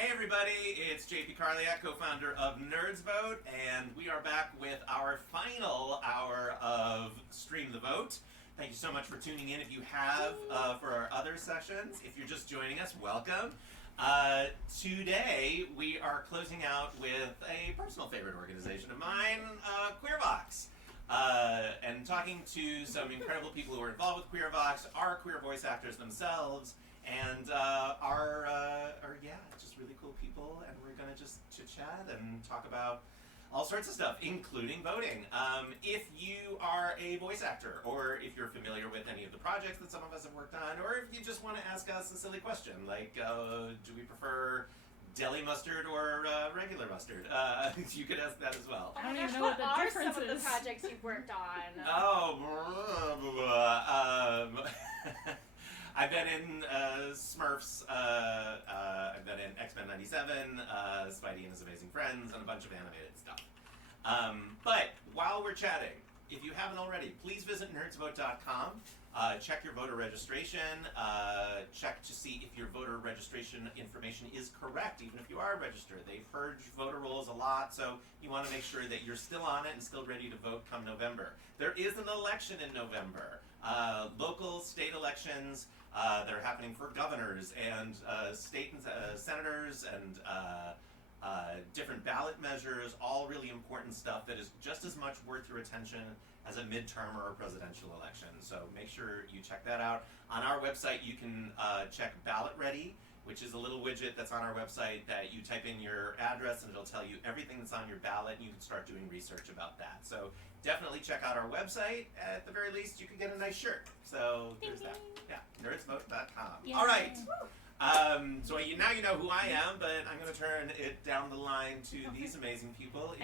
Hey everybody, it's JP Karliak, co-founder of NerdsVote, and we are back with our final hour of Stream the Vote. Thank you so much for tuning in if you have for our other sessions. If you're just joining us, welcome. Today we are closing out with a personal favorite organization of mine, Queer Vox. And talking to some incredible people who are involved with Queer Vox, are queer voice actors themselves, and are just really cool people, and we're gonna just chit-chat and talk about all sorts of stuff, including voting. If you are a voice actor, or if you're familiar with any of the projects that some of us have worked on, or if you just want to ask us a silly question, like, do we prefer deli mustard or regular mustard? You could ask that as well. I don't even know what the difference is. Some of the projects you've worked on? I've been in Smurfs, I've been in X-Men 97, Spidey and His Amazing Friends, and a bunch of animated stuff. But while we're chatting, if you haven't already, please visit nerdsvote.com. Check your voter registration. Check to see if your voter registration information is correct, even if you are registered. They purge voter rolls a lot, so you want to make sure that you're still on it and still ready to vote come November. There is an election in November. Local, state elections that are happening for governors and state and senators and different ballot measures, all really important stuff that is just as much worth your attention as a midterm or a presidential election. So make sure you check that out. On our website, you can check Ballot Ready, which is a little widget that's on our website that you type in your address and it'll tell you everything that's on your ballot, and you can start doing research about that. So definitely check out our website. At the very least, you can get a nice shirt. So there's that. Yeah, nerdsvote.com. Yeah. All right. So now you know who I am, but I'm going to turn it down the line to these amazing people.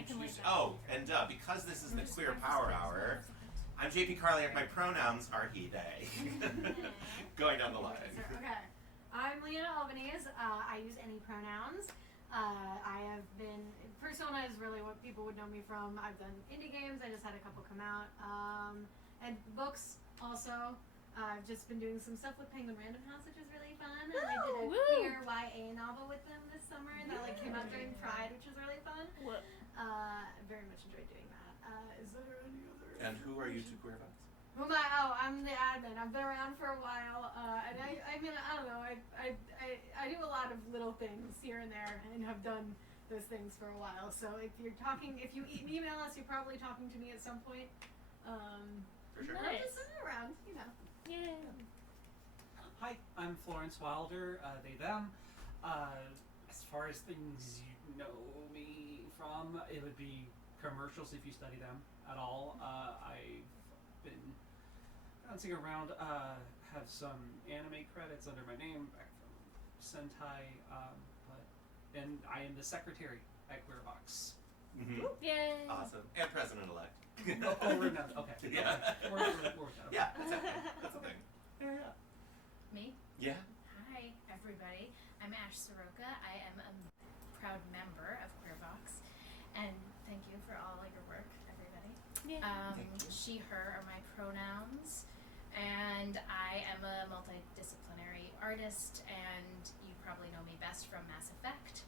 Because this is the Queer Power Hour, I'm JP Karliak. My pronouns are he, they. Going down the line. Okay. I'm Leeana Albanese. I use any pronouns. I have been, Persona is really what people would know me from. I've done indie games. I just had a couple come out. And books also. I've just been doing some stuff with Penguin Random House, which is really fun. And I did a queer YA novel with them this summer that came out during Pride, which was really fun. I very much enjoyed doing that. Is there any other? And who are you to Queer Vox? Who am I? Oh, I'm the admin. I've been around for a while, and I don't know. I do a lot of little things here and there, and have done those things for a while. So if you email us, you're probably talking to me at some point. For sure. I'm just sitting around, Yay. Hi, I'm Florence Wilder, they, them. As far as things you know me from, it would be commercials if you study them at all. I've been bouncing around, have some anime credits under my name back from Sentai, and I am the secretary at Queer Vox. Mm-hmm. Yay. Awesome. And president-elect. Okay. Yeah. Yeah, that's a thing. Yeah. Me? Yeah. Hi, everybody. I'm Ash Sroka. I am a proud member of Queer Vox, and thank you for all your work, everybody. Yeah. She, her are my pronouns, and I am a multidisciplinary artist, and you probably know me best from Mass Effect,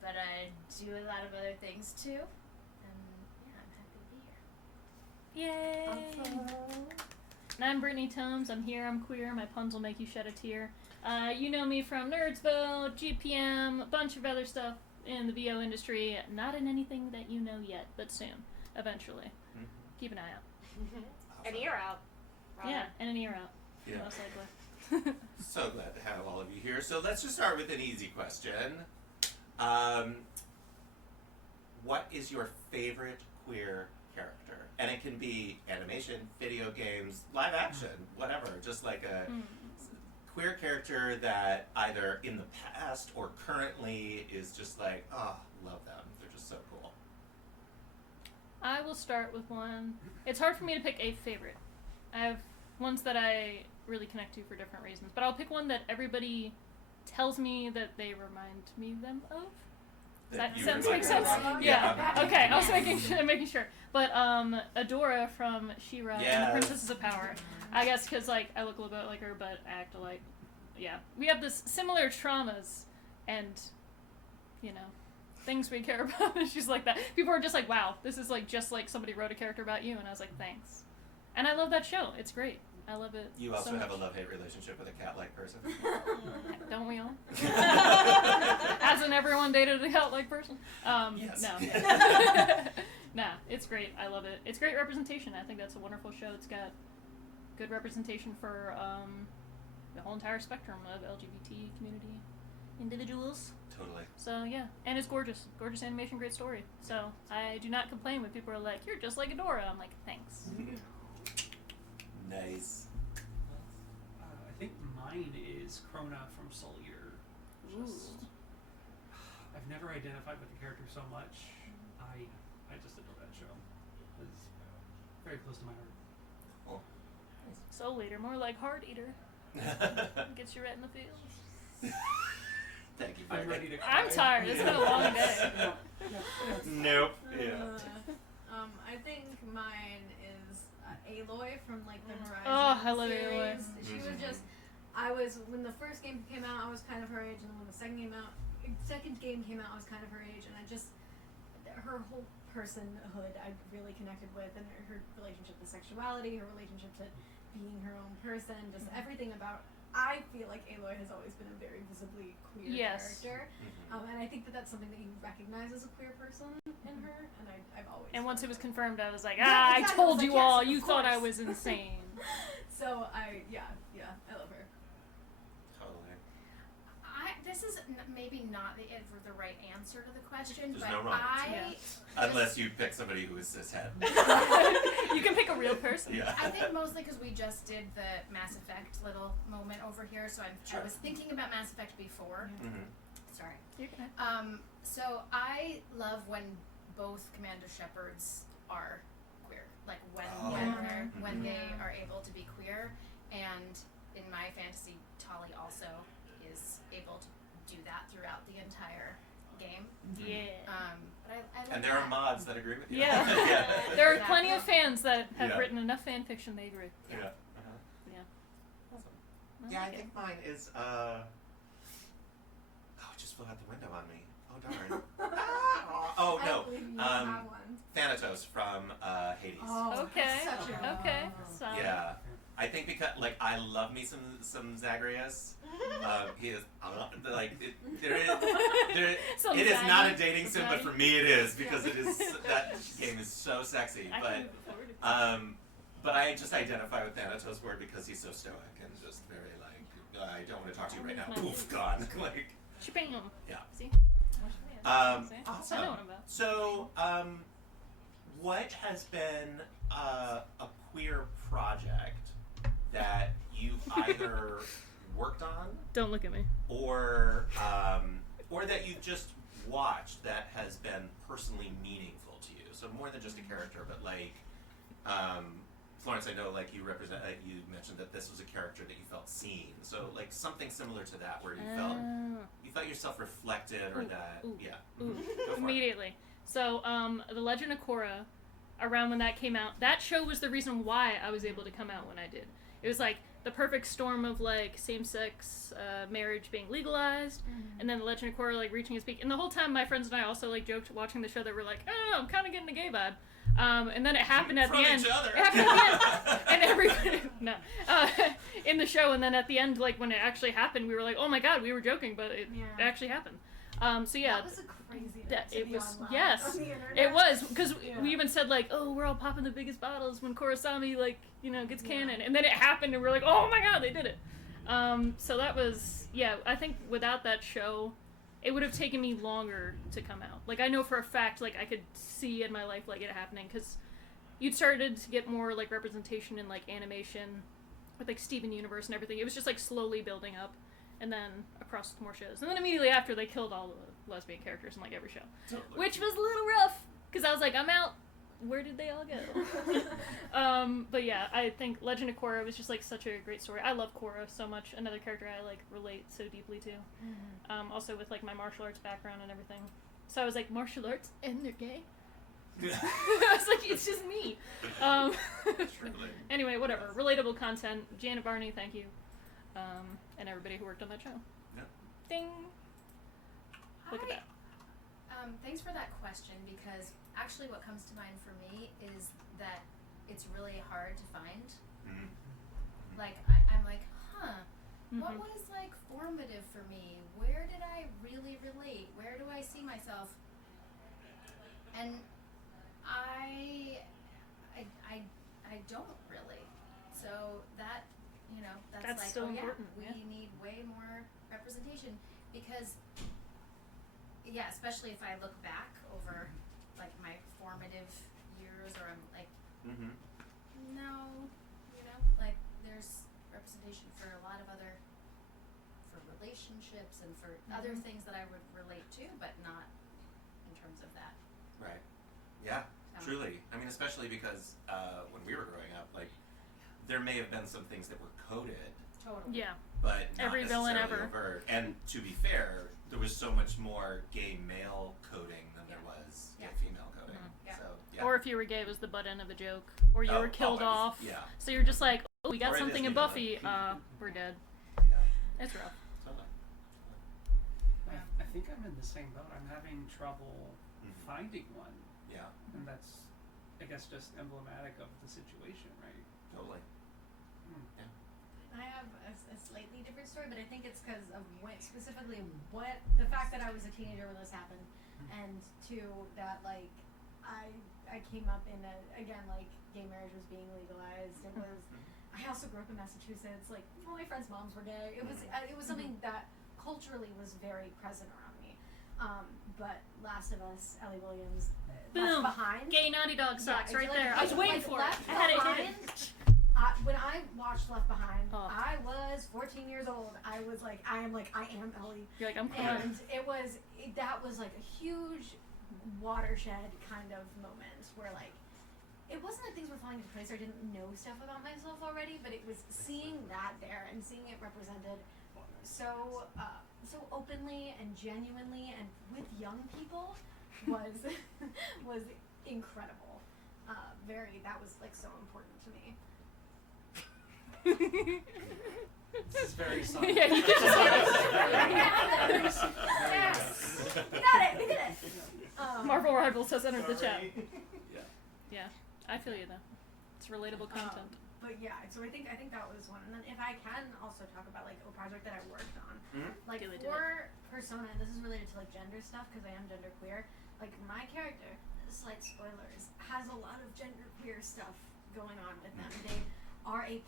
but I do a lot of other things too, and yeah, I'm happy to be here. Yay. Awesome. And I'm Brittany Tomes. I'm here. I'm queer. My puns will make you shed a tear. You know me from NerdsVote, GPM, a bunch of other stuff in the VO industry. Not in anything that you know yet, but soon, eventually. Mm-hmm. Keep an eye out. An ear out. Robin. Yeah, and an ear out. Yeah. Most likely. So glad to have all of you here. So let's just start with an easy question. What is your favorite queer character? And it can be animation, video games, live action, whatever. Just like a queer character that either in the past or currently is just like, oh, love them. They're just so cool. I will start with one. It's hard for me to pick a favorite. I have ones that I really connect to for different reasons, but I'll pick one that everybody tells me that they remind me them of. Does that sense make sense? Yeah. Okay, I was making sure. But Adora from She-Ra and the Princesses of Power. I guess because I look a little bit like her, but act alike. Yeah, we have this similar traumas and, you know, things we care about. And she's like that. People are just like, wow, this is like just like somebody wrote a character about you. And I was like, thanks. And I love that show. It's great. I love it. You so also much. have a love-hate relationship with a cat-like person. Don't we all? Hasn't everyone dated a cat-like person? Yes. No. Nah, it's great. I love it. It's great representation. I think that's a wonderful show. It's got good representation for the whole entire spectrum of LGBT community individuals. Totally. So yeah, and it's gorgeous. Gorgeous animation, great story. So I do not complain when people are like, "You're just like Adora." I'm like, thanks. Nice. I think mine is Krona from Soul Eater. Just, I've never identified with the character so much. I just adore that show. It's very close to my heart. Cool. Soul Eater, more like Heart Eater. Gets you right in the feels. Thank you. I'm ready to cry. I'm tired. It's been a long day. Nope. Yeah. I think mine is Aloy from like the Horizon Oh, I love series. Aloy. She was just, when the first game came out, I was kind of her age, and then when the second game came out, I was kind of her age, and her whole personhood I really connected with, and her relationship to sexuality, her relationship to being her own person, just everything about. I feel like Aloy has always been a very visibly queer character, and I think that that's something that you recognize as a queer person in her, and I've always. And once it was that. confirmed, I was like, Yeah, I exactly. told I was you like, all. yes, You of thought I course. was insane. So I love her. Totally. This is maybe not the right answer to the question, There's but no wrong Unless you pick somebody who is cishet. You can pick a real person. Yeah. I think mostly because we just did the Mass Effect little moment over here, so I was thinking about Mass Effect before. Sorry. You can. So I love when both Commander Shepards are queer, like when they are able to be queer, and in my fantasy, Tali also is able to do that throughout the entire game. Yeah. But I like And there are mods that agree with you. Yeah. Yeah. There are plenty of fans that have Yeah. written enough fan fiction they agree. Yeah. Yeah. Awesome. I Yeah, I like it. think mine is oh, it just flew out the window on me. Oh darn. Oh I no. believe you have one. Thanatos from Hades. Oh, Okay. Such a Okay. So. Yeah. I think because I love me some Zagreus. He is like Some it is not a Zaggy. dating sim, but for me it is because it is that game is so sexy. I But can look forward to but I just identify with Thanatos word because he's so stoic and just very like I don't want to talk to you right now. Poof, gone. Like Shabam. yeah. See? Awesome. I know what I'm about. So, what has been a queer project that you've either worked on Don't look at me. or that you've just watched that has been personally meaningful to you? So more than just a character, but like, Florence, I know like you represent. You mentioned that this was a character that you felt seen. So like something similar to that, where you felt yourself reflected, or that yeah. Ooh. Go for it. Immediately. So, The Legend of Korra, around when that came out, that show was the reason why I was able to come out when I did. It was like the perfect storm of like same-sex marriage being legalized, and then The Legend of Korra like reaching its peak. And the whole time, my friends and I also like joked watching the show that we're like, I don't know, I'm kind of getting a gay vibe. And then it happened at From the end. each other. It happened at the end, and everybody in the show. And then at the end, like when it actually happened, we were like, oh my god, we were joking, but it actually happened. So yeah. That was a crazy That to it be was online yes, on the internet. it was because we even said like, oh, we're all popping the biggest bottles when Korrasami like gets canon, and then it happened, and we're like, oh my god, they did it. So that was I think without that show, it would have taken me longer to come out. Like I know for a fact, like I could see in my life like it happening because you'd started to get more like representation in like animation with like Steven Universe and everything. It was just like slowly building up. And then across more shows. And then immediately after, they killed all the lesbian characters in, like, every show. Totally. Which was a little rough, because I was like, I'm out. Where did they all go? But yeah, I think Legend of Korra was just, like, such a great story. I love Korra so much. Another character I, like, relate so deeply to. Also with, like, my martial arts background and everything. So I was like, martial arts? And they're gay? I was like, it's just me. Truly. Anyway, whatever. Relatable content. Janet Barney, thank you. And everybody who worked on that show. Yeah. Ding. look at that? Thanks for that question, because actually what comes to mind for me is that it's really hard to find. Mm-hmm. Like, I'm like, what Mhm. was like formative for me? Where did I really relate? Where do I see myself? And I don't really. So that, that's like, so oh important, yeah, we need way more representation, because especially if I look back over like my formative years, or I'm like, Mm-hmm. no, like there's representation for a lot of for relationships and for other Mhm. things that I would relate to, but not in terms of that. Right. Yeah. So, Truly. I mean, especially because when we were growing up, like, there may have been some things that were coded, Totally. Yeah. but not Every villain necessarily ever. overt. And to be fair, there was so much more gay male coding than there was Yeah. gay female coding. Mhm. Yeah. So yeah. Or if you were gay, it was the butt end of a joke, or you were killed I was- off. Yeah. So you're just like, oh, we got Or a something in Disney Buffy. villain. We're dead. Yeah. It's rough. Totally. I think I'm in the same boat. I'm having trouble Mhm. finding one, Yeah. and that's, I guess, just emblematic of the situation, right? Totally. I have a slightly different story, but I think it's because of specifically the fact that I was a teenager when this happened, and two, that like I came up in like gay marriage was being legalized. It was. I also grew up in Massachusetts. Like all my friends' moms were gay. It was something that culturally was very present around me. But Last of Us, Ellie Williams, Boom. Left Behind. Gay Naughty Dog socks Yeah, right like, there. I was waiting like for it. Left I had it Behind, hidden. When I watched Left Behind, Oh. I was 14 years old. I was like, I am Ellie. You're like, I'm crying. And that was like a huge watershed kind of moment where like, it wasn't that things were falling into place or I didn't know stuff about myself already, but it was seeing that there and seeing it represented so openly and genuinely and with young people was was incredible. That was like so important to me. This is very somber. Yeah, you could just Yes, we got it. We did it. Marvel Rivals has entered the chat. Yeah. Yeah, I feel you though. It's relatable content. But yeah, so I think that was one. And then if I can also talk about like a project that I worked on, like Do it. for Persona, and this is related to like gender stuff because I am genderqueer. Like my character, slight spoilers, has a lot of genderqueer stuff going on with them. They are a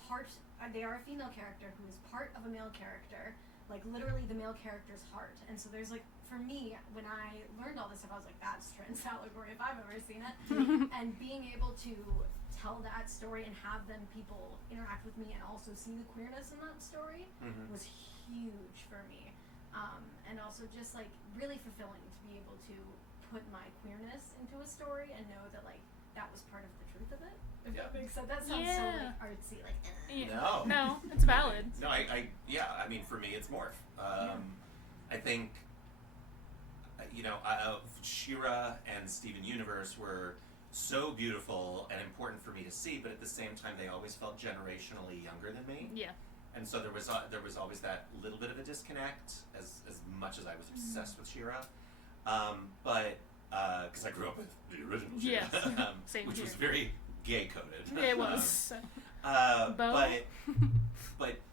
female character who is part of a male character, like literally the male character's heart. And so there's like, for me, when I learned all this stuff, I was like, that's trans allegory if I've ever seen it. And being able to tell that story and have people interact with me and also see the queerness in that story was huge for me. And also just like really fulfilling to be able to put my queerness into a story and know that like that was part of the truth of it. If that makes sense. That sounds so like artsy, like Yeah. No. No, it's valid. No, I mean, for me, it's Morph. I think, She-Ra and Steven Universe were so beautiful and important for me to see, but at the same time, they always felt generationally younger than me. Yeah. And so there was always that little bit of a disconnect, as much as I was obsessed with She-Ra. But because I grew up with the original She-Ra, Yes. Same which here. was very gay coded. It was. But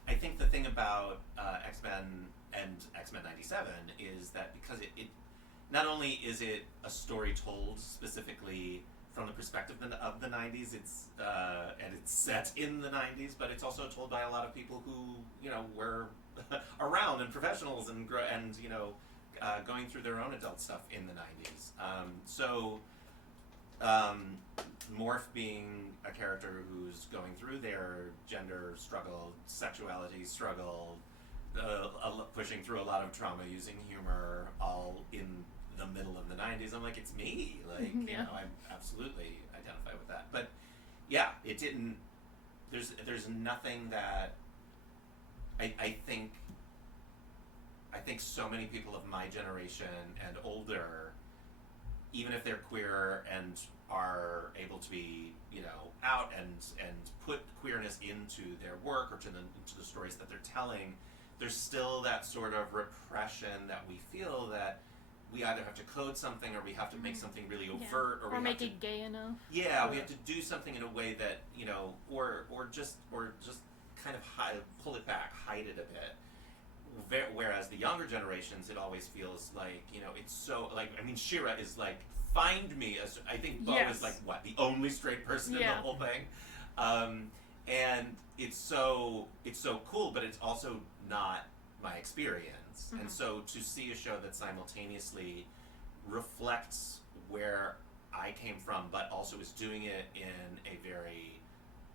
I think the thing about X-Men and X-Men 97 is that because it not only is it a story told specifically from the perspective of the 90s, and it's set in the 90s, but it's also told by a lot of people who were around and professionals and going through their own adult stuff in the 90s. Morph being a character who's going through their gender struggle, sexuality struggle, pushing through a lot of trauma, using humor, all in the middle of the 90s. I'm like, it's me. Like, Yeah. I absolutely identify with that. But yeah, it didn't. There's nothing that I think so many people of my generation and older, even if they're queer and are able to be, out and put queerness into their work or into the stories that they're telling, there's still that sort of repression that we feel that we either have to code something or we have to make something really Yeah. overt Or we make have to, it gay enough. yeah, we have to do something in a way that, you know, or just kind of pull it back, hide it a bit. Whereas the younger generations, it always feels like, you know, it's so, like, I mean, Shira is like, find me, as I think Bo Yes. is like, what, the only straight person in the Yeah. whole thing? And it's so cool, but it's also not my experience. Mhm. And so to see a show that simultaneously reflects where I came from, but also is doing it in a very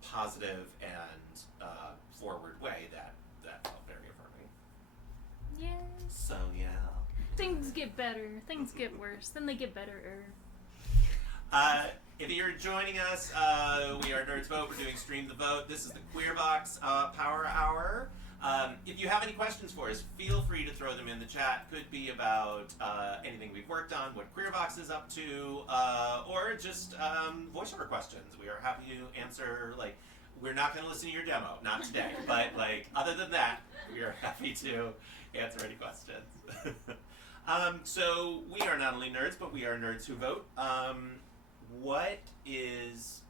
positive and forward way, that felt very affirming. Yeah. So yeah. Things get better. Things get worse. Then they get better. If you're joining us, we are NerdsVote. We're doing Stream the Vote. This is the Queer Vox Power Hour. If you have any questions for us, feel free to throw them in the chat. Could be about anything we've worked on, what Queer Vox is up to, or just voiceover questions. We are happy to answer. Like, we're not going to listen to your demo, not today. But like, other than that, we are happy to answer any questions. So we are not only nerds, but we are nerds who vote. What is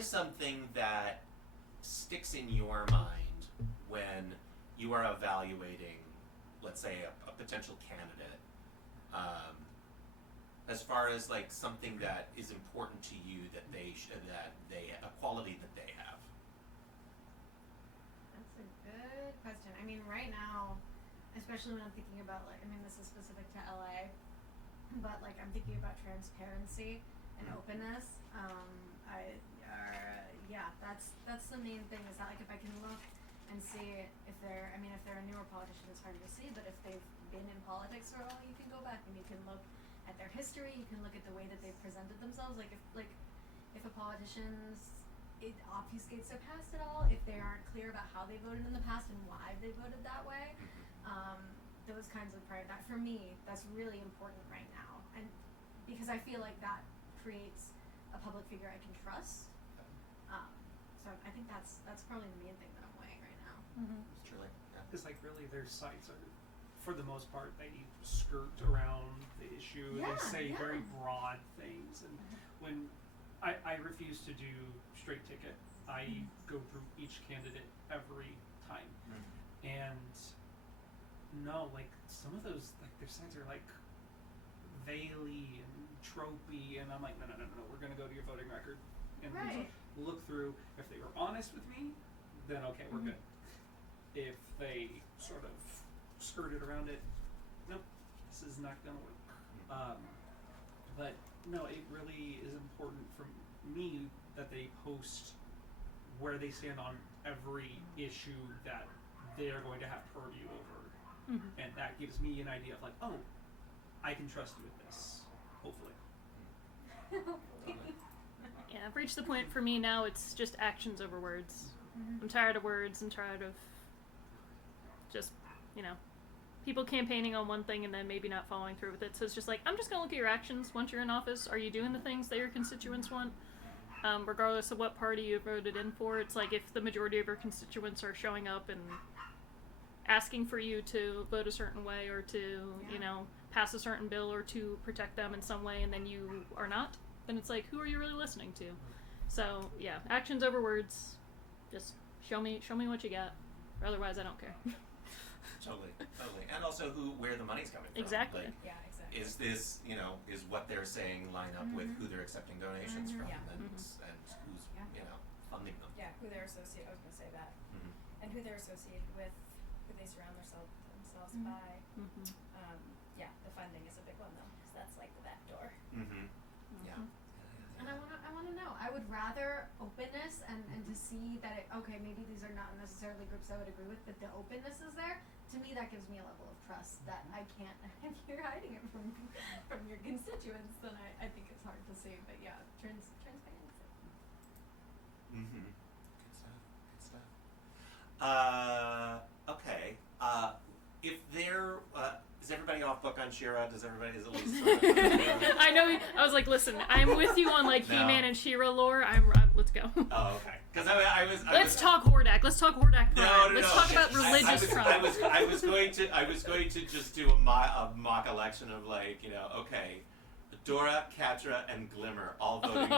something that sticks in your mind when you are evaluating, let's say, a potential candidate, as far as like something that is important to you that a quality that they have? That's a good question. I mean, right now, especially when I'm thinking about, like, I mean, this is specific to LA, but like I'm thinking about transparency and openness. That's the main thing. Is that, like, if I can look and see if they're a newer politician, it's harder to see, but if they've been in politics for a while, you can go back and you can look at their history. You can look at the way that they've presented themselves. Like if a politician's, it obfuscates their past at all, if they aren't clear about how they voted in the past and why they voted that way. Those kinds of that for me, that's really important right now, and because I feel like that creates a public figure I can trust. So I think that's probably the main thing that I'm weighing right now. Mm-hmm. Truly, yeah. Because like really their sites are, for the most part, they skirt around the issue. Yeah, they say yeah. very broad things, and when I refuse to do straight ticket, I go through each candidate every time, and no, like some of those, like their sites are like veily and tropey, and I'm like, no, we're gonna go to your voting record and Right. look through. If they were honest with me, then okay, we're good. If they sort of skirted around it, nope, this is not gonna work. But no, it really is important for me that they post where they stand on every issue that they're going to have purview over. And that gives me an idea of like, oh, I can trust you with this, hopefully. Yeah, I've reached the point for me now, it's just actions over words. I'm tired of words. I'm tired of just, people campaigning on one thing and then maybe not following through with it. So it's just like, I'm just going to look at your actions once you're in office. Are you doing the things that your constituents want? Regardless of what party you voted in for. It's like if the majority of your constituents are showing up and asking for you to vote a certain way or to, pass a certain bill or to protect them in some way, and then you are not, then it's like, who are you really listening to? So, yeah, actions over words. Just show me what you got. Or otherwise, I don't care. Totally. And also where the money's coming from. Exactly. Like, Yeah, exactly. is this, is what they're saying line up with who they're accepting donations from, Yeah. and who's, funding them. Yeah, who they're associated. I was going to say that, and who they're associated with, who they surround themselves by. Yeah, the funding is a big one though, because that's like the back door. Yeah. And I want to know. I would rather openness and to see that maybe these are not necessarily groups I would agree with, but the openness is there. To me, that gives me a level of trust that I can't. If you're hiding it from your constituents, then I think it's hard to see. But yeah, transparency. Good stuff. Okay. If there, Is everybody off book on She-Ra? Is at least sort of, I know. I was like, listen, I'm with you on like No. He-Man and She-Ra lore. Let's go. Oh, okay. Because I was. Let's talk Hordak. Let's talk Hordak Prime. No. Let's talk about religious Prime. I was going to just do a mock election of like, okay, Dora, Catra, and Glimmer all voting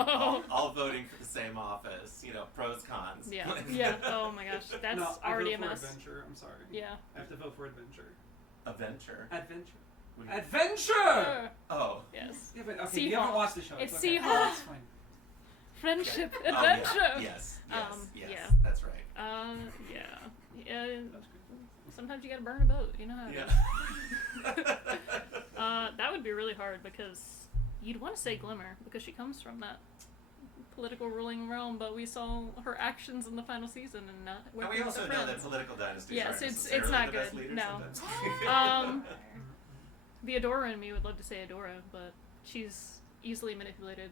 all voting for the same office. Pros, cons. Yeah. Yeah. Oh my gosh, that's No, already I a vote mess. for Adventure. I'm sorry. Yeah. I have to vote for Adventure. Adventure. Adventure. What do you- Adventure! Oh. Yes. Yeah, but okay, you haven't Seahawks. watched the show. It's okay. Seahawks. It's fine. Friendship, Oh, yeah. adventure. Yes. Yeah. That's right. Yeah. That was good. Sometimes you gotta burn a boat. You know how it is. Yeah. That would be really hard because you'd want to say Glimmer because she comes from that political ruling realm, but we saw her actions in the final season and not. And we also know that political dynasties Yes, aren't it's necessarily not the best good. leaders No. sometimes. The Adora in me would love to say Adora, but she's easily manipulated.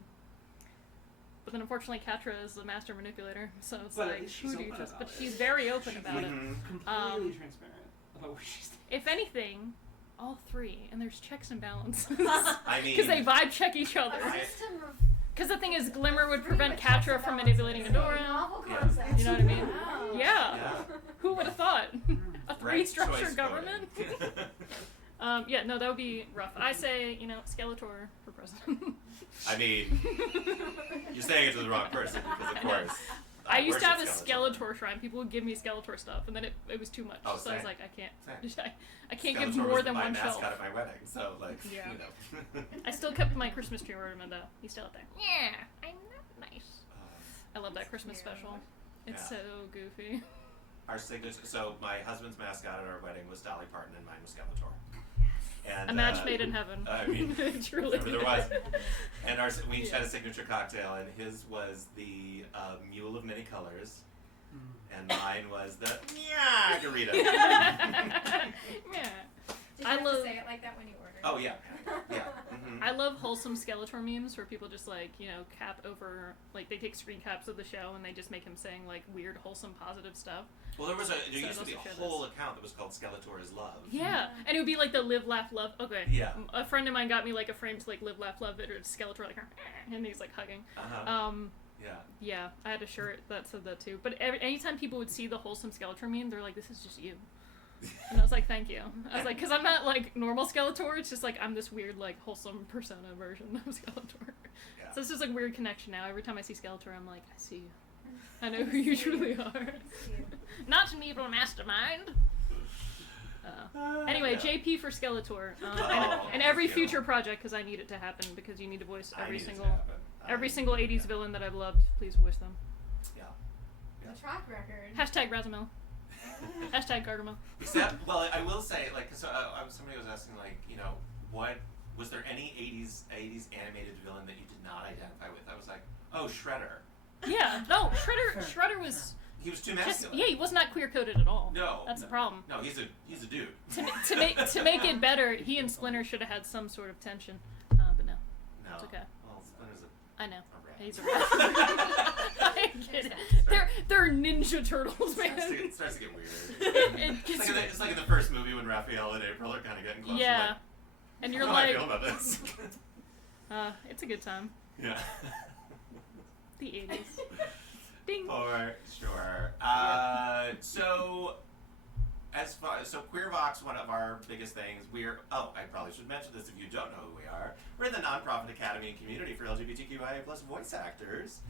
But then unfortunately Catra is the master manipulator, so it's But at like, least she's who do you open trust? about But it. she's very open about it. Mhm. Completely transparent about where she's. If anything, all three, and there's checks and balances. I mean, Because they vibe check each other. A system of Because the thing is, Glimmer would prevent Three checks Catra and from balances. manipulating A Adora. novel Yeah. concept. You know what I mean? Wow. Yeah. Yeah. Who would have thought? A Right three-structured choice government? voting. Yeah, no, that would be rough. I say, Skeletor for president. I mean, you're saying it to the wrong person because, of course. I used to have a worship Skeletor shrine. People would give me Skeletor stuff, and then it was too much. Oh, so I was same. like, I can't. Same. I can't give Skeletor more was than my one mascot shelf. at my wedding, so like, Yeah. you know. I still kept my Christmas tree ornament though. He's still out there. Yeah, I'm not nice. I love that Christmas cute. special. It's Yeah. so goofy. Our signature. So my husband's mascot at our wedding was Dolly Parton, and mine was Skeletor. And, A match made in heaven. I mean, Truly. whatever there was. And we each had a signature cocktail, and his was the Mule of Many Colors, and mine was the Margarita. Yeah. Did you I have love- to say it like that when you ordered? Oh yeah, yeah. Mm-hmm. I love wholesome Skeletor memes where people just cap over, they take screen caps of the show and they just make him saying weird, wholesome, positive stuff. Well, there So used to be a also show whole account that was called Skeletor is Love. Yeah, and it would be the live, laugh, love. Okay. Yeah. A friend of mine got me a frame to live, laugh, love it, or it's Skeletor and he's hugging. Uh-huh. Yeah. Yeah. Yeah, I had a shirt that said that too. But anytime people would see the wholesome Skeletor meme, they're like, "This is just you." And I was like, "Thank you." I was like, "Cause I'm not normal Skeletor. It's just I'm this weird wholesome persona version of Skeletor." Yeah. So it's just weird connection now. Every time I see Skeletor, I'm like, "I see you. I know who you truly are. Not an evil mastermind." Anyway, yeah. JP for Skeletor, Oh, and every thank you. future project because I need it to happen because you need to voice I every need it to single happen. every I- single '80s yeah. villain that I've loved. Please voice them. Yeah. The track record. Hashtag Razamel. Hashtag Gargamel. Except, well, I will say, somebody was asking, what was there any '80s animated villain that you did not identify with? I was like, oh, Shredder. Yeah, no, Shredder was He was too just masculine. he was not queer coded at all. No. That's no. the problem. No, he's a dude. To make it better, he and Splinter should have had some sort of tension, but no, No. it's okay. Well, Splinter's I know. a rat. He's a rat. I get it. They're Ninja Turtles, man. It starts to get weird. It gets- It's like in the first movie when Raphael and April are kind of getting close. yeah, and you're how do I feel about this? it's a good time. Yeah. The '80s. Ding. For sure. So Queer Vox, one of our biggest things, I probably should mention this if you don't know who we are. We're the nonprofit academy and community for LGBTQIA plus voice actors.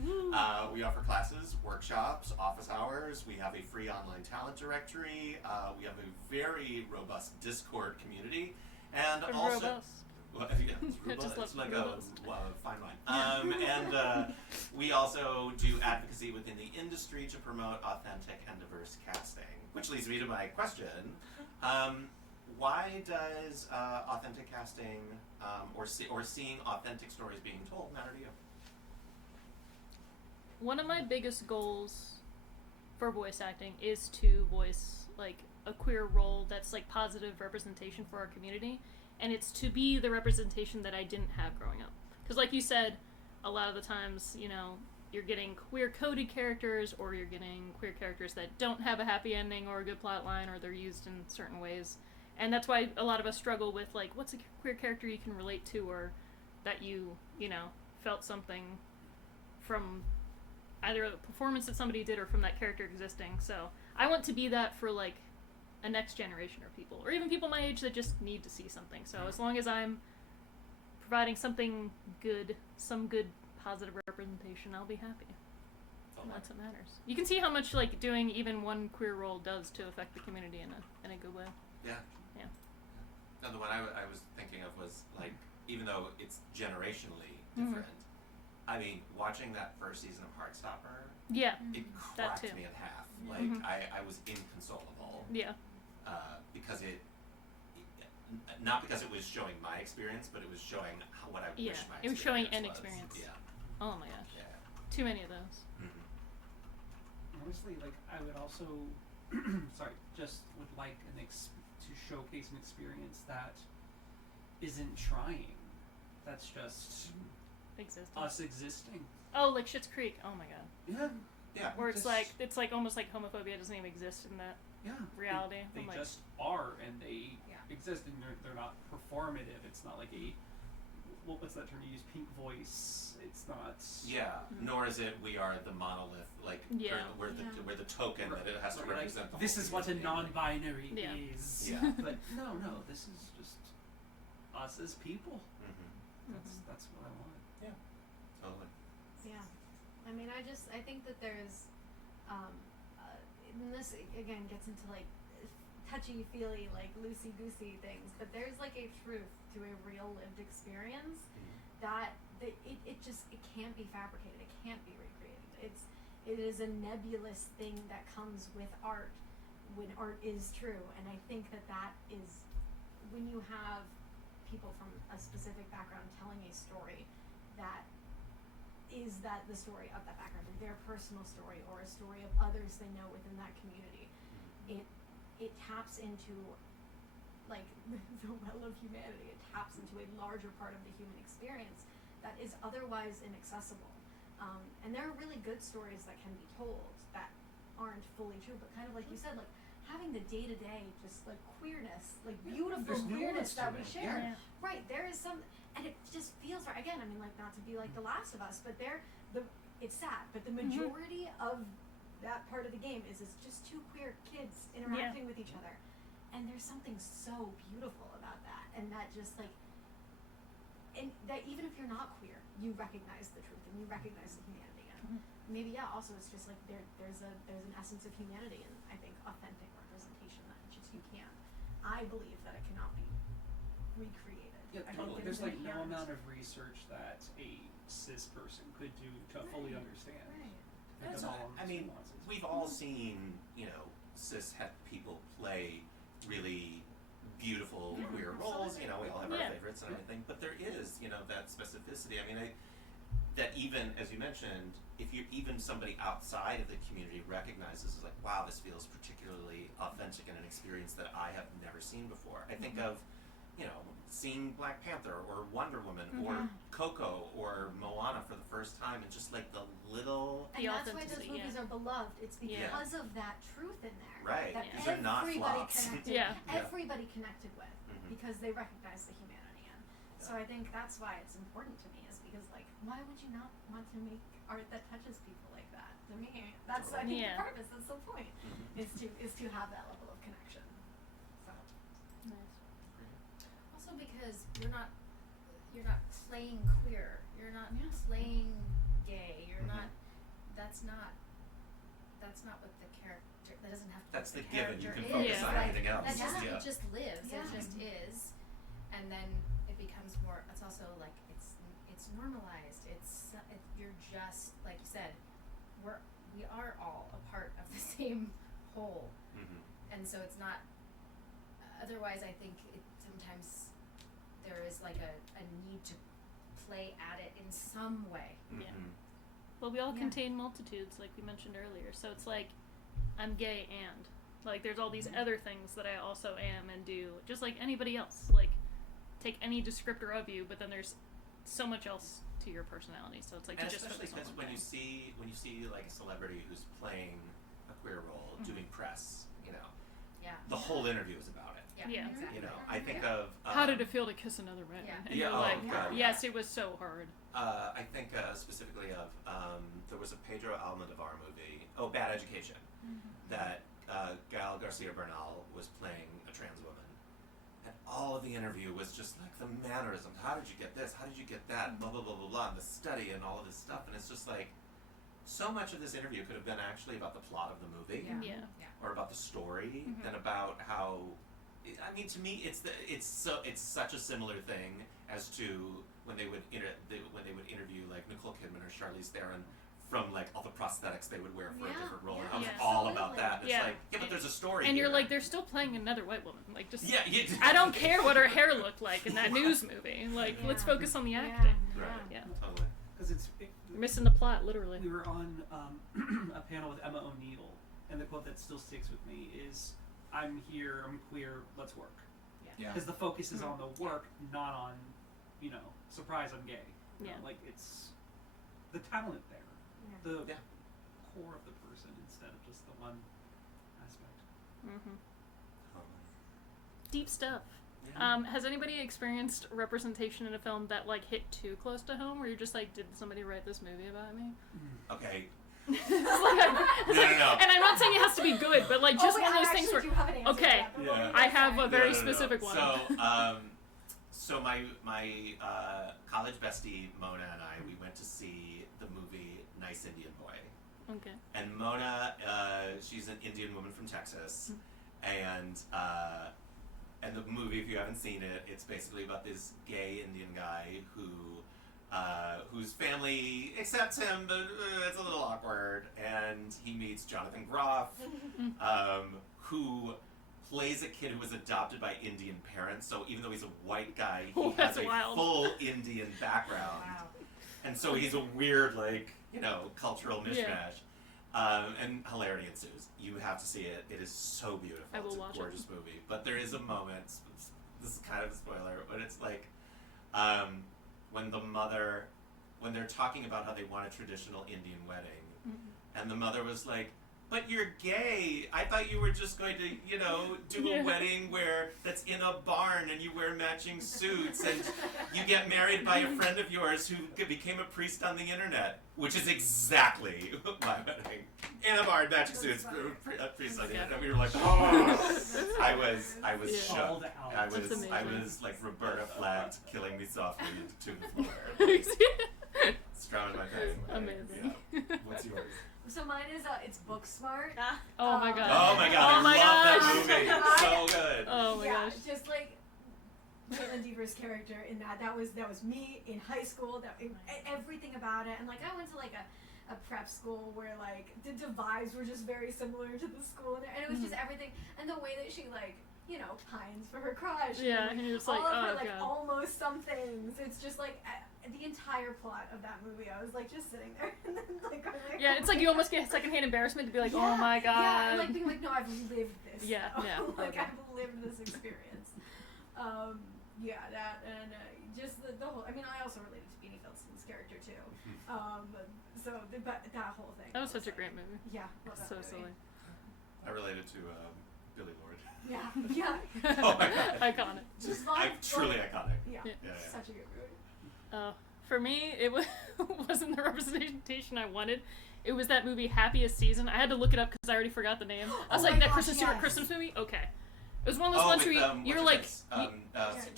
We offer classes, workshops, office hours. We have a free online talent directory. We have a very robust Discord community. And also... Robust. Well, yeah, it's I just robust. It's love like robust. a fine wine. And we also do advocacy within the industry to promote authentic and diverse casting. Which leads me to my question. Why does authentic casting or seeing authentic stories being told matter to you? One of my biggest goals for voice acting is to voice a queer role that's positive representation for our community, and it's to be the representation that I didn't have growing up. Because like you said, a lot of the times, you're getting queer coded characters, or you're getting queer characters that don't have a happy ending or a good plot line, or they're used in certain ways. And that's why a lot of us struggle with, like, what's a queer character you can relate to, or that you know, felt something from either a performance that somebody did or from that character existing. So I want to be that for, like, a next generation of people, or even people my age that just need to see something. So as long as I'm providing something good, some good positive representation, I'll be happy. That's what matters. You can see how much, like, doing even one queer role does to affect the community in a good way. Yeah. Yeah. No, the one I was thinking of was, like, even though it's generationally different, I mean, watching that first season of Heartstopper, Yeah. it That cracked too. me in half. Like, I was inconsolable. Yeah. Because not because it was showing my experience, but it was showing what I wish my experience was. It was showing an experience. Yeah. Oh my gosh. Yeah. Too many of those. Honestly, like, I would also, just would like to showcase an experience that isn't trying. That's just Existing. us existing. Oh, like Schitt's Creek. Oh my god. Yeah. Yeah. Where it's Just- like almost like homophobia doesn't even exist in that Yeah. reality. They I'm like, just are, and they Yeah. exist, and they're not performative. It's not like a, what's that term you use? Pink voice. It's not. Yeah. Nor is it we are the monolith, like Yeah. we're the token that it has to Right, represent. like, The this whole is what a community. non-binary Yeah. is. Yeah. But no, this is just us as people. Mhm. That's what I want. Totally. Yeah, I mean, I think that there's, and this again gets into like touchy-feely, like loosey-goosey things, but there's like a truth to a real lived experience that it can't be fabricated, it can't be recreated. It is a nebulous thing that comes with art when art is true, and I think that is when you have people from a specific background telling a story that is that the story of that background, or their personal story, or a story of others they know within that community. It taps into like the well of humanity. It taps into a larger part of the human experience that is otherwise inaccessible. And there are really good stories that can be told that aren't fully true, but kind of like you said, like having the day-to-day just like queerness, like beautiful There's queerness nuance that to we it, share. Yeah. Right, there is some, and it just feels right. Again, I mean, like, not to be like The Last of Us, but it's sad, but the majority of that part of the game is just two queer kids interacting with each other, and there's something so beautiful about that, and that just like, and that even if you're not queer, you recognize the truth and you recognize the humanity, and maybe also it's just like there's an essence of humanity in, I think, authentic representation that just you can't. I believe that it cannot be recreated. Yeah, I totally. think There's like no inherent. amount of research that a cis person could do to fully Right. understand. Right. Like, That's of not- all I its mean, nuances. we've all seen, cis het people play really beautiful queer roles. We all have our Yeah. favorites and everything, but there is, that specificity. I mean, that even, as you mentioned, if you're even somebody outside of the community recognizes is like, wow, this feels particularly authentic and an experience that I have never seen before. I think of, seeing Black Panther or Wonder Woman or Coco or Moana for the first time, and just like the little And The that's why those authenticity, movies are beloved. It's because of that truth in there. Right, That because they're not everybody flops. connected. Yeah. Everybody connected with Mhm. because they recognize the humanity in. So I think that's why it's important to me, is because like, why would you not want to make art that touches people like that? To me, that's I think Yeah. the purpose. That's the point. Is to have that level of connection. So Nice. Also because you're not playing queer, you're not Yeah. playing gay, you're Mhm. not. That's not what the character. That doesn't have to. That's be the what given. You character can focus Yeah. on Right. anything else. That just Yeah. it just lives. Yeah. It just is, and then it becomes more. It's also like it's normalized. You're just like you said. We are all a part of the same whole, and so it's not. Otherwise, I think sometimes there is like a need to play at it in some way. Yeah. Well, we all Yeah. contain multitudes, like we mentioned earlier. So it's like, I'm gay and. Like, there's all these other things that I also am and do, just like anybody else. Like, take any descriptor of you, but then there's so much else to your personality. So it's like, And to just especially focus on because one when thing. you see like a celebrity who's playing a queer role, doing press, Yeah. the whole interview is about it. Yeah. Exactly. You know, I think of How did it feel to kiss another man? Yeah. And Yeah, you're oh, like, God, yes, it was so hard. I think specifically of there was a Pedro Almodovar movie, Bad Education, that Gal Garcia Bernal was playing a trans woman, and all of the interview was just like the mannerisms. How did you get this? How did you get that? Blah blah blah blah blah. And the study and all of this stuff, and it's just like so much of this interview could have been actually about the plot of the movie, Yeah. or about the story, than about how. I mean, to me, it's such a similar thing as to when they would interview like Nicole Kidman or Charlize Theron from like all the prosthetics they would wear for a different role. And I was Yeah. all about that. It's Yeah. like, but there's a story. And you're here. like, they're still playing another white woman. Like, just yeah. I don't care what her hair looked like in that news movie. Like, let's focus on the acting. Right. Yeah. Totally. Because You're missing the plot, literally. we were on a panel with Emma O'Neill, and the quote that still sticks with me is, "I'm here, I'm queer, let's work." Yeah. Because the focus is on the work, not on, surprise, I'm gay. You know, Yeah. like, it's the talent there, the Yeah. core of the person instead of just the one aspect. Deep stuff. Yeah. Has anybody experienced representation in a film that like hit too close to home, where you're just like, did somebody write this movie about me? Okay. It's No. And I'm not saying it has to be good, but like just one of those things where, do have an answer okay, to that, but Yeah. I have a very No. specific one. So my college bestie Mona and I, we went to see the movie Nice Indian Boy. Okay. And Mona, she's an Indian woman from Texas, and the movie, if you haven't seen it, it's basically about this gay Indian guy whose family accepts him, but it's a little awkward, and he meets Jonathan Groff, who plays a kid who was adopted by Indian parents, so even though he's a white guy, he has That's a wild. full Indian background. Wow. And so he's a weird, cultural mishmash. And hilarity ensues. You have to see it. It is so beautiful. I will it's watch a it. gorgeous movie. But there is a moment, this is kind of a spoiler, but it's like when they're talking about how they want a traditional Indian wedding, and the mother was like, but you're gay. I thought you were just going to, do a wedding that's in a barn and you wear matching suits and you get married by a friend of yours who became a priest on the internet, which is exactly my wedding. In a barn, matching suits, a priest on the internet. We were like, oh, I was shook. Called out. I That's was amazing. like Roberta Flack killing me softly to the floor. Strumming my pain. Amazing. Yeah. What's yours? So mine is it's Booksmart. Oh my god. Oh my god, Oh I my love that gosh. movie. It's so good. Oh my gosh. Just like Caitlin Deaver's character in that was me in high school. Everything about it, and like I went to like a prep school where like the vibes were just very similar to the school, and it was just everything, and the way that she like pines for her crush. Yeah, and and you're just all like, of her oh like god. almost somethings. It's just like the entire plot of that movie. I was like just sitting there and then like going like, Yeah, it's like you almost get secondhand embarrassment to be like, oh Yeah, my god. Yeah, and like being like, no, I've lived this. Yeah, now. yeah, Like okay. I've lived this experience. Yeah, that and just the whole. I mean, I also related to Beanie Felsen's character too. But that whole thing. That was such a like, great movie. Yeah, love that So movie. silly. I related to Billy Lord. Yeah. Oh my god. Iconic. Just Truly iconic. Yeah. Yeah. Such a good movie. For me, it wasn't the representation I wanted. It was that movie Happiest Season. I had to look it up because I already forgot the name. I was Oh like, my that gosh, Kristen Stewart yes. Christmas movie? Okay. It was one of those ones with, where you're like, Twilight. Kristen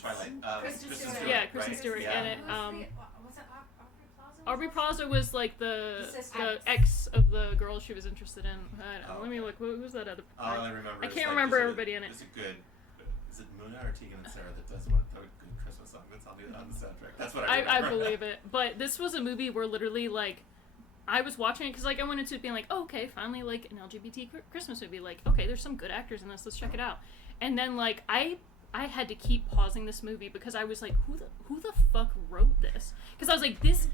Kristen Stewart. Stewart. yeah, Kristen right? Stewart, Yeah. and it, What's that? Aubrey Plaza was like the sister. ex of the girl she was interested in. Let me okay. look. Who's that other? All I remember. I is, can't like, remember there's everybody in it. There's a good. Is it Muna or Tegan and Sarah that does one of the good Christmas song that's on the soundtrack? That's what I remember. I believe it. But this was a movie where literally like I was watching it because like I went into it being like, oh, okay, finally like an LGBT Christmas movie. Like, okay, there's some good actors in this. Let's check it out. And then like I had to keep pausing this movie because I was like, who the fuck wrote this? Because I was like, this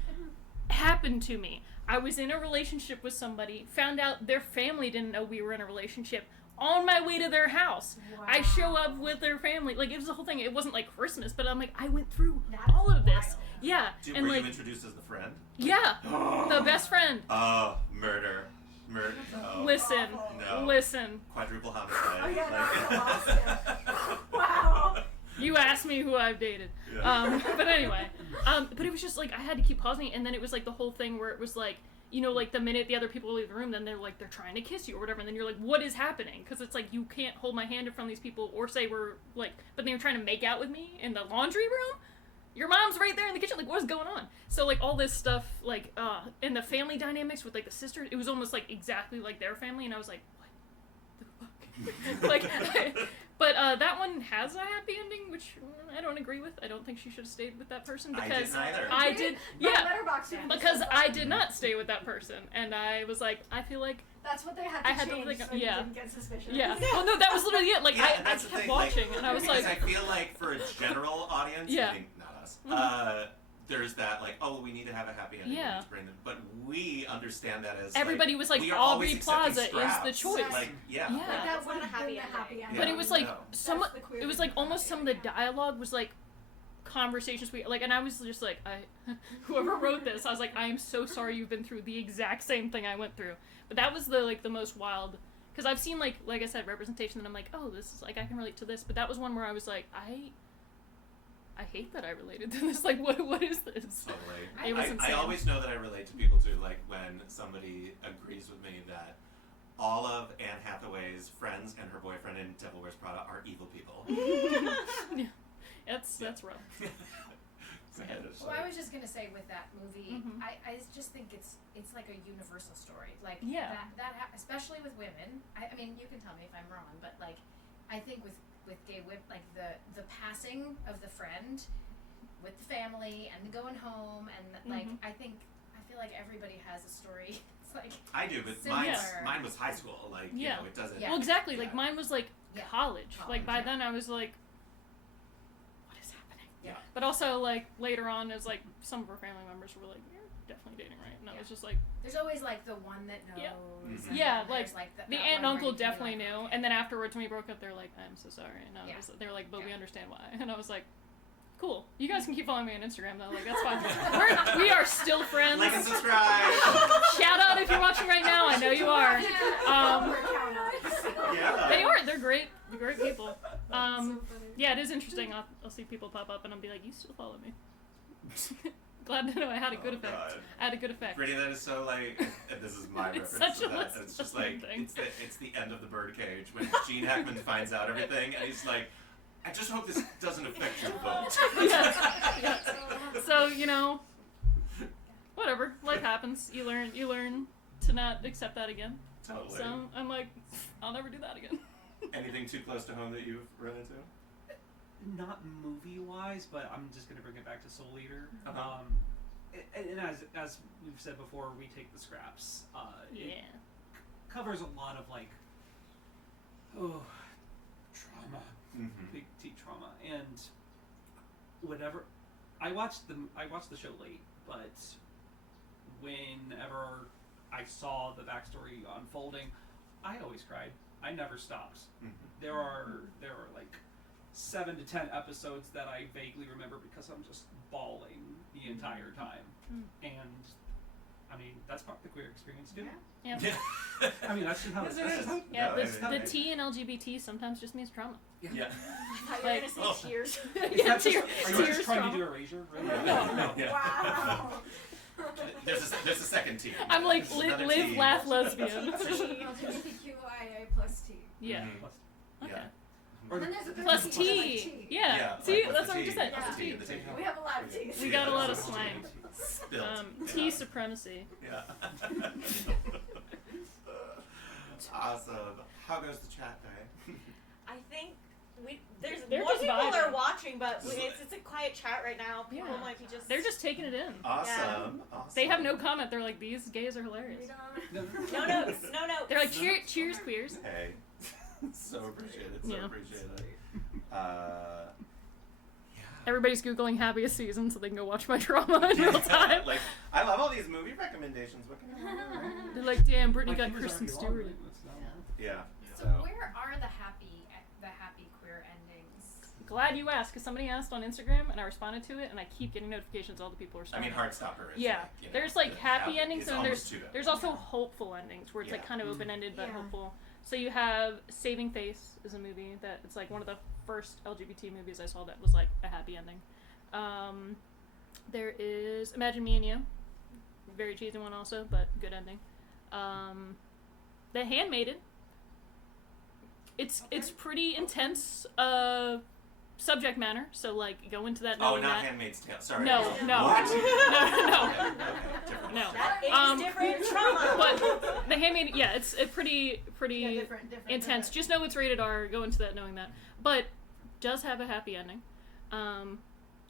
happened to me. I was in a relationship with somebody, found out their family didn't know we were in a relationship. On my way to their house, I show up with their family. Like, it was the whole thing. It wasn't like Christmas, but I'm like, I went through That's all of this. wild. Yeah, and Were like, you introduced as the friend? yeah, the best friend. Oh, murder. No. Listen, No. listen. Quadruple homicide. Oh yeah, Like- that's awesome. Wow. me who I've dated. Yeah. But anyway, but it was just like I had to keep pausing, and then it was like the whole thing where it was like, you know, like the minute the other people leave the room, then they're trying to kiss you or whatever, and then you're like, what is happening? Because it's like you can't hold my hand in front of these people or say we're like, but they were trying to make out with me in the laundry room. Your mom's right there in the kitchen, like, what is going on? So, like, all this stuff, like, and the family dynamics with, like, the sisters, it was almost, like, exactly like their family, and I was like, what the fuck? Like, but that one has a happy ending, which I don't agree with. I don't think she should have stayed with that person, because I didn't either. Because I did not stay with that person, and I was like, I feel like That's what they had to I had to change think- so you yeah. didn't get suspicious. yeah. Well, no, that was literally it. Like, Yeah, I that's the kept thing, watching, like, and I was because like, I feel like for a general audience, Yeah. meaning not us, Mhm. there's that, like, oh, we need to have a happy ending. We Yeah. need to bring them, but we understand that as everybody was like, we are Aubrey always accepting Plaza is the scraps. choice. Like, yeah. Yeah. Like, that That's would not a have happy been the ending. happy ending. But Yeah, it was like no. some. That's the queer It was like ending. almost some of the dialogue was like conversations we like, and I was just like, whoever wrote this, I was like, I am so sorry you've been through the exact same thing I went through. But that was the most wild, because I've seen like I said, representation, and I'm like, oh, this is like I can relate to this. But that was one where I was like, I hate that I related to this. Like, what is this? Totally. It was I insane. always know that I relate to people too, like when somebody agrees with me that all of Anne Hathaway's friends and her boyfriend in Devil Wears Prada are evil people. Yeah, that's rough. So, yeah, it's Well, like- I was just gonna say with that movie, Mhm. I just think it's like a universal story. Like Yeah. especially with women. I mean, you can tell me if I'm wrong, but like, I think with gay women, like the passing of the friend with the family and the going home and like, Mhm. I feel like everybody has a story. It's like I do, but Similar. mine was high school. Like, Yeah. you know, it doesn't. Yeah. Well, exactly. Like Yeah. mine was like Yeah. college. Like by yeah. then I was like, what is happening? Yeah. But also like later on, it was like some of our family members were like, you're definitely dating, right? And I Yeah. was just like, there's always like the one that knows. Yeah. Mhm. And Yeah, then like, there's, like the that aunt one and where uncle you can be definitely like, knew. okay. And then afterwards, when we broke up, they're like, I'm so sorry. And I Yeah. was, they were like, but we Yeah. understand why. And I was like, cool. You guys can keep following me on Instagram though. Like that's fine. we are still friends. Like and subscribe. Shout out if you're watching right now. I know you are. Yeah. They are. They're great. They're great people. So funny. Yeah, it is interesting. I'll see people pop up and I'll be like, you still follow me. Glad to know I had a good Oh, effect. God. I had a good effect. Brittany, that is so like, and this is my It's reference such to a that. It's just like, thing. it's the end of the birdcage when Gene Hackman finds out everything, and he's like, I just hope this doesn't affect your vote. Yes. So, you know, whatever. Life happens. You learn to not accept that again. Totally. So I'm like, I'll never do that again. Anything too close to home that you've run into? Not movie-wise, but I'm just gonna bring it back to Soul Eater. Uh-huh. And as we've said before, we take the scraps. It Yeah. covers a lot of like, trauma, Mm-hmm. big T trauma, and whatever. I watched the show late, but whenever I saw the backstory unfolding, I always cried. I never stopped. Mm-hmm. There are like 7 to 10 episodes that I vaguely remember because I'm just bawling the entire time. Mm. And I mean, that's part of the queer experience too. Yeah. I mean, that's just how Yes, that's it just is. how- Yeah, No, the, I mean, the T in LGBT sometimes just means trauma. Yeah. I thought you were Like- gonna say Oh. tears. Is Yeah, that just, tear- are you tears just trying trauma. to do erasure? Really? No. Yeah. Wow. There's a second T. I'm like, There's another live, T. laugh, lesbian. LGBTQIA plus T. Yeah. Mhm. Okay. Yeah. Or And the- then there's a Plus third T. like T. Yeah. Yeah, See, like, that's what's what the I just T? said. What's Plus the T T. in the T? We have a lot of T's. We Yeah, got a lot that's of what's the slang. T. Spilled. T Yeah. supremacy. Yeah. Awesome. How goes the chat, Diane? I think there's They're more just people vibing. are watching, but it's a quiet chat right now. People Yeah. might be just. They're just taking it in. Awesome. Awesome. They have no comment. They're like, these gays are We hilarious. don't. no notes. No notes. They're like, cheers, queers. Hey. So appreciated. So Yeah. appreciated. Yeah. Everybody's Googling happiest season so they can go watch my drama in real time. Like, I love all these movie recommendations. What can I do? They're like, damn, Brittany Like, got he was Kristen already Stewart. long with this, no? Yeah. So where are the happy queer endings? Glad you asked, because somebody asked on Instagram and I responded to it, and I keep getting notifications. All the people are I mean, responding. Heartstopper is Yeah, like, you know, there's like the happy endings, is and almost there's too good. also hopeful endings where it's like Yeah. kind of open ended but Yeah. hopeful. So you have Saving Face is a movie that it's like one of the first LGBT movies I saw that was like a happy ending. There is Imagine Me and You, very cheesy one also, but good ending. The Handmaiden. It's pretty intense subject matter, so like go into that knowing not that. Handmaid's Tale. Sorry. No. What? Different. No. That is different trauma. But The Handmaiden, yeah, it's a pretty different, intense. different. Just know it's rated R. Go into that knowing that, but does have a happy ending, and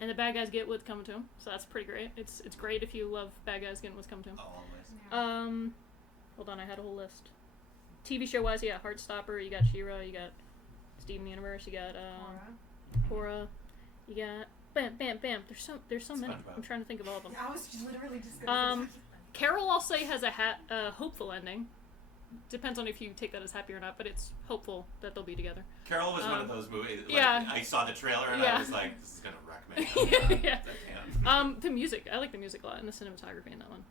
the bad guys get what's coming to them. So that's pretty great. It's great if you love bad guys getting what's coming to them. Always. Hold on, I had a whole list. TV show wise, you got Heartstopper, you got She-Ra, you got Steven Universe, you got Hora, you got bam. There's so many. SpongeBob. I'm trying to think of all of them. I was literally just gonna say Carol, I'll say, has a hopeful ending. Depends on if you take that as happy or not, but it's hopeful that they'll be together. Carol was one of those movies. Like, yeah. I saw the trailer and Yeah. I was like, "This is gonna wreck me." Yeah. I can't. The music, I like the music a lot, and the cinematography in that one.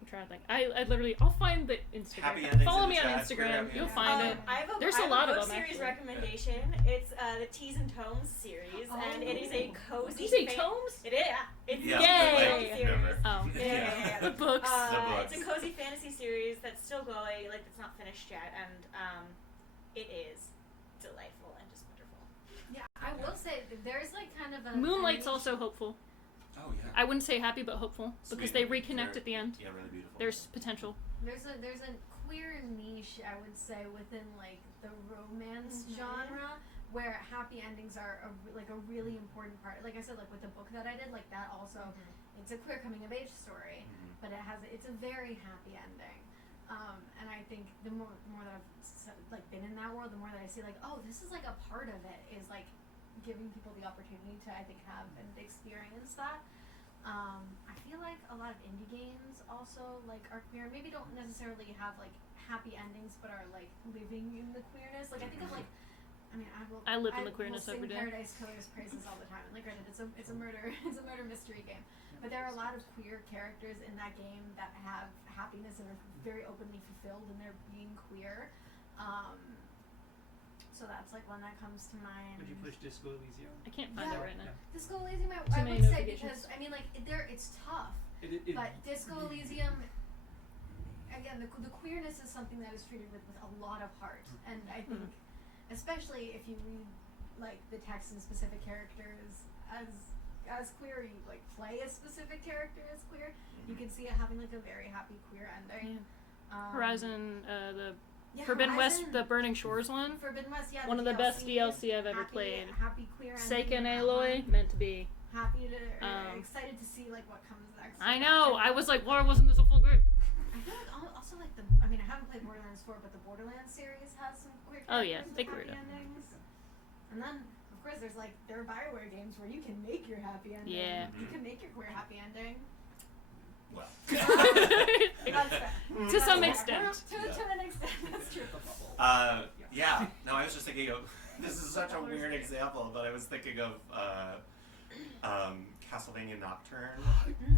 I'm trying to think. I'll find the Instagram. Happy endings Follow in me the on chat, queer Instagram. happy You'll endings. find it. I have a, There's I a have lot a of book them, series actually. recommendation. It's the Teas and Tomes series, and it is a cozy. Did you say Tomes? It is. It's Yeah, a Yay! series. remember. Oh. Yeah. The books. The books. It's a cozy fantasy series that's still going, like it's not finished yet, and it is delightful and just wonderful. Yeah, I will say that there's like kind of a Moonlight's a niche- also hopeful. Oh yeah. I wouldn't say happy, but hopeful because Sweet. they reconnect Very- at the end. Yeah, really beautiful. There's potential. There's a queer niche, I would say, within like the romance genre where happy endings are like a really important part. Like I said, like with the book that I did, like that also, it's a queer coming of age story, but it's a very happy ending. And I think the more that I've like been in that world, the more that I see like, oh, this is like a part of it is like giving people the opportunity to, I think, have and experience that. I feel like a lot of indie games also like are queer. Maybe don't necessarily have like happy endings, but are like living in the queerness. Like I think of like, I mean, I live in the queerness will sing every day. Paradise Killer's praises all the time. And like granted, it's a murder mystery game, but there are a lot of queer characters in that game that have happiness and are very openly fulfilled in their being queer. So that's like one that comes to mind. Would you push Disco Elysium? I can't find it right now. Disco Elysium, I many would say, notifications. because I mean, like it's tough, It but Disco Elysium, again, the queerness is something that is treated with a lot of heart, and I think, especially if you read like the text and specific characters as queer, you like play a specific character as queer, you can see it having like a very happy queer ending. Horizon, Forbidden West, the Burning Shores one. Forbidden West, yeah. One of the best DLC I've ever happy, played. Happy queer ending. Seika and in that Aloy, one. meant to be. Happy to, excited to see like what comes next. I know. I was like, Laura, wasn't this a full group? I feel like also like I mean, I haven't played Borderlands 4, but the Borderlands series has some queer Oh, yeah, characters they with queered happy up. endings. And then, of course, there are BioWare games where you can make your happy ending. Yeah. You can make your queer happy ending. Well. That's fair. To some That's fair. extent. To an extent, that's true. Yeah. No, I was just thinking of. This is such a weird example, but I was thinking of Castlevania Nocturne,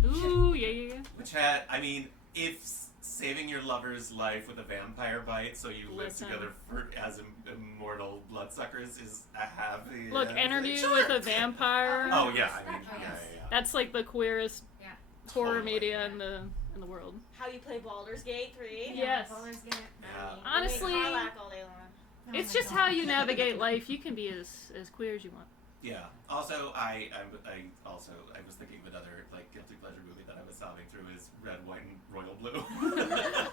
Ooh, yeah. which had. I mean, if saving your lover's life with a vampire bite, so you Listen. live together as immortal bloodsuckers, is a happy. Look, ending. Interview Sure. with a Vampire. Oh yeah, I mean, Oh, yeah. yes. That's like the queerest Yeah. horror Totally. media in the world. How you play Baldur's Gate 3. Yes. Baldur's Gate. Yeah. Honestly, You make Karliak all day long. Oh It's my just God. how you navigate life. You can be as queer as you want. Yeah. Also, I was thinking of another like guilty pleasure movie that I was sobbing through is Red, White, and Royal Blue.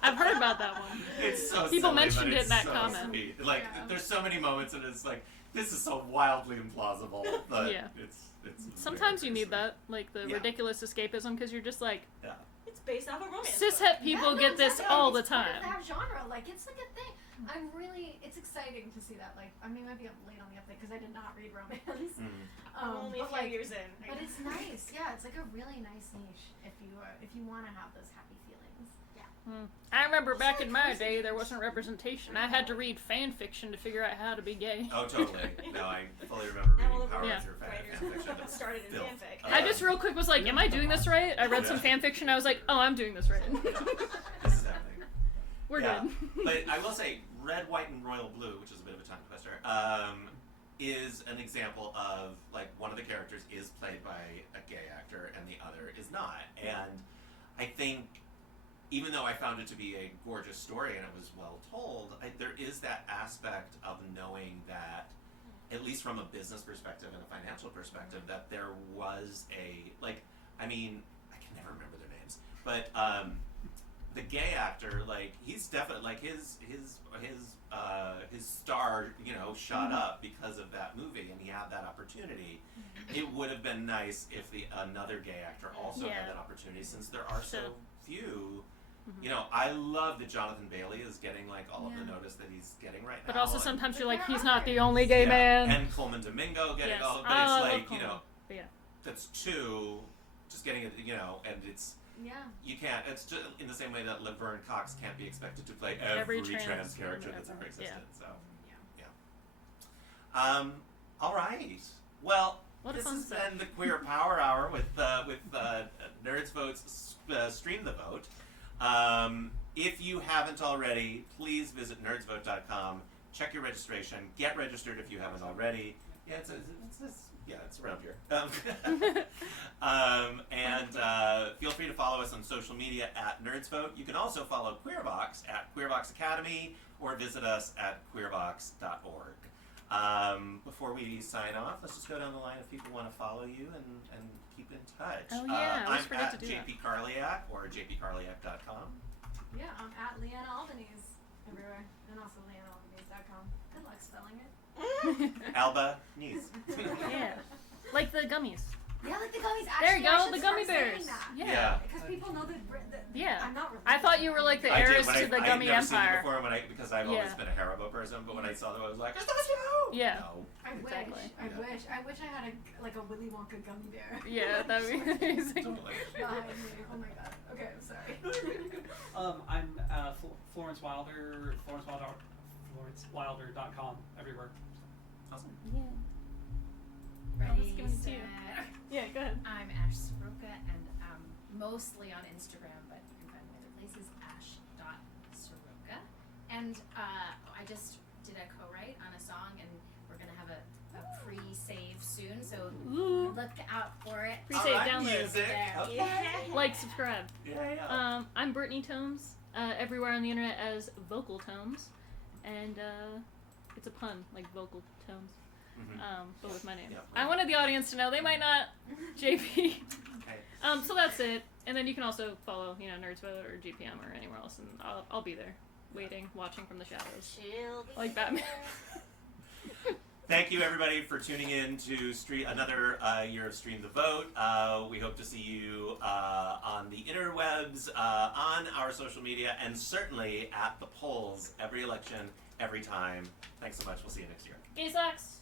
I've heard about that one. It's so People silly, mentioned but it in it's that so comment. Sweet. Like, Yeah. there's so many moments, and it's like, this is so wildly implausible, but Yeah. it's Sometimes very, you need very that, like the Yeah. ridiculous escapism, because you're just like, sweet. Yeah. It's based off a romance. cishet people Yeah, no, get this exactly. all the It's part of time. that genre, like it's like a thing. It's exciting to see that. Like, I mean, I might be late on the update because I did not read romance. I'm only a but few like, years in. but it's nice. Yeah, it's like a really nice niche if you want to have those happy feelings. I remember back in my day, there wasn't representation. I had to read fan fiction to figure out how to be gay. Oh, totally. No, I fully remember And all reading of Power Yeah. Ranger writers fanfiction. But started in still, fanfic. I just real quick was like, am I doing this right? I read some Yeah. fan fiction. I was like, oh, I'm doing this right. This is happening. We're Yeah. good. But I will say, red, white, and royal blue, which is a bit of a tongue twister, is an example of, like, one of the characters is played by a gay actor and the other is not. And I think, even though I found it to be a gorgeous story and it was well told, there is that aspect of knowing that, at least from a business perspective and a financial perspective, that there was a, like, I mean, I can never remember their names, but the gay actor, like, he's definitely, like, his star, you know, shot up because of that movie, and he had that opportunity. It would have been nice if another gay actor also Yeah. had that opportunity, since there are so So- few. Mhm. You know, I love that Jonathan Bailey is getting, like, all of the Yeah. notice that he's getting right now. But also and- sometimes you're But like, there he's are not the others. only gay yeah, man. and Coleman Domingo getting Yes. all, but Oh, I it's love like, you Coleman. know, But yeah. that's two, just getting it, you know, and it's, Yeah. you can't, it's just in the same way that Laverne Cox can't be expected to play Every every trans trans character woman that's ever. ever existed, so. Yeah. All right. Well, What a this fun has stuff. been the Queer Power Hour with NerdsVote's Stream the Vote. If you haven't already, please visit nerdsvote.com. Check your registration. Get registered if you haven't already. Yeah, it's around here. And feel free to follow us on social media at NerdsVote. You can also follow Queer Vox at Queer Vox Academy or visit us at queervox.org. Before we sign off, let's just go down the line if people want to follow you and keep in touch. Oh, yeah, I always I'm forget at to do that. JP Karliak or jpkarliak.com. Yeah, I'm at Leeana Albanese everywhere, and also leeanaalbanese.com. Good luck spelling it. Alba Nees. Yeah. Like the gummies. Yeah, like the gummies. There you Actually, I go, should the start gummy saying bears. that. Yeah. Because people know that. Yeah. I'm not. I thought you were like the heiress to the gummy I've never seen it empire. before because I've always Yeah. been a Haribo person, but when I saw them, I was like, it's not you! Yeah. No. I Exactly. wish. I wish I had a Willy Wonka gummy bear. Yeah, that'd be amazing. Totally. Behind me. Oh my god. Okay, I'm sorry. I'm Florence Wilder, FlorenceWilder.com, everywhere. Awesome. Yeah. Ready, give it to you. set. Yeah, go ahead. I'm Ash Sroka, and mostly on Instagram, but you can find me other places, ash.sroka. And I just did a co-write on a song, and we're going to have a pre-save soon, so Ooh. look out for it. Pre-save, Alright, download. music. There. Okay. Yeah. Like, subscribe. Yeah. I'm Brittany Tomes, everywhere on the internet as Vocal Tomes, and it's a pun, like vocal tones, but with my name. Yep. I wanted the audience to know, they might not, JP. Okay. So that's it, and then you can also follow, NerdsVote or GPM or anywhere else, and I'll be there, waiting, watching from the shadows, She'll be like Batman. Thank you, everybody, for tuning in to another year of Stream the Vote. We hope to see you on the interwebs, on our social media, and certainly at the polls every election, every time. Thanks so much. We'll see you next year. Gay sex!